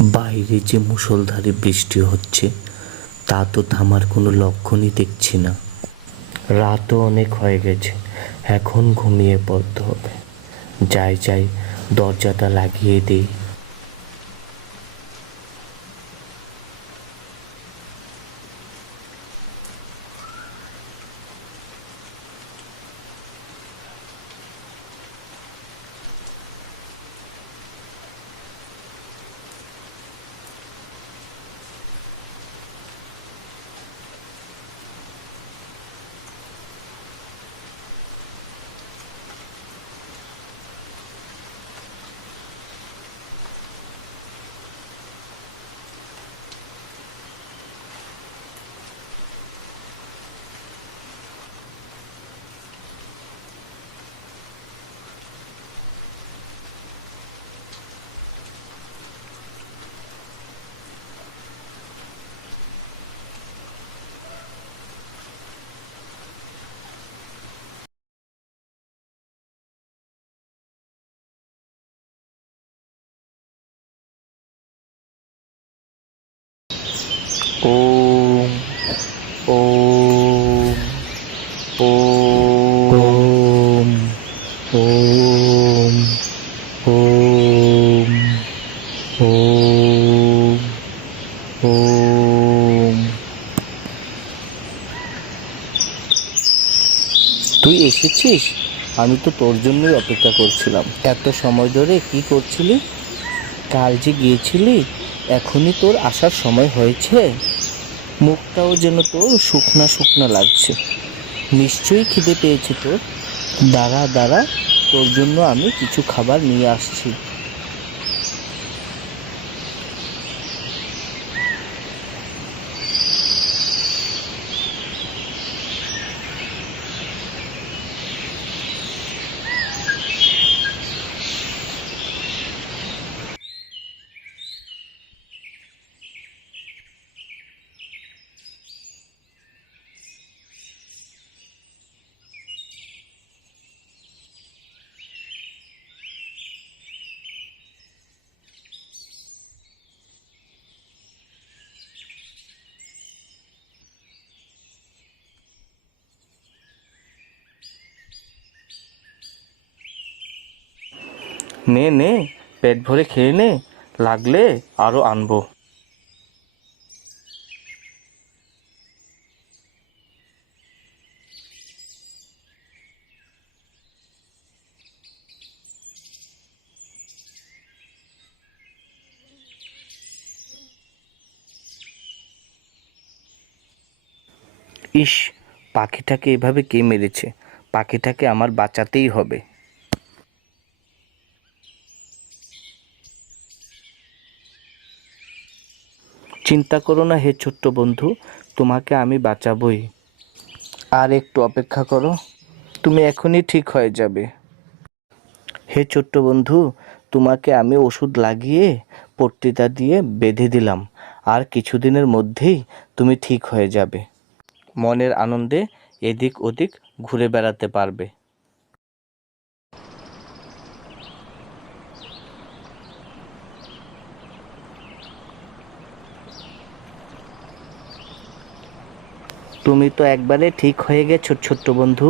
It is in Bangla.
বাইরে যে মুষলধারে বৃষ্টি হচ্ছে, তা তো থামার কোনো লক্ষণই দেখছি না। রাতও অনেক হয়ে গেছে, এখন ঘুমিয়ে পড়তে হবে। যাই যাই, দরজাটা লাগিয়ে দিই। ওম ওম ওম ওম ওম তুই এসেছিস? আমি তো তোর জন্যই অপেক্ষা করছিলাম। এত সময় ধরে কি করছিলি? কাল যে গিয়েছিলি এখনই তোর আসার সময় হয়েছে। মুখটাও যেন তোর শুকনা শুকনা লাগছে। নিশ্চয়ই খিদে পেয়েছে তোর। দাঁড়া দাঁড়া, তোর জন্য আমি কিছু খাবার নিয়ে আসছি। নে নে, পেট ভরে খেয়ে নে, লাগলে আরও আনব। ইস পাখিটাকে এভাবে কে মেরেছে? পাখিটাকে আমার বাঁচাতেই হবে। চিন্তা করো না, হে ছোট্ট বন্ধু, তোমাকে আমি বাঁচাবই। আর একটু অপেক্ষা করো, তুমি এখনই ঠিক হয়ে যাবে। হে ছোট্ট বন্ধু, তোমাকে আমি ওষুধ লাগিয়ে পট্টিটা দিয়ে বেঁধে দিলাম, আর কিছুদিনের মধ্যেই তুমি ঠিক হয়ে যাবে। মনের আনন্দে এদিক ওদিক ঘুরে বেড়াতে পারবে। তুমি তো একবারে ঠিক হয়ে গেছো ছোট্ট বন্ধু।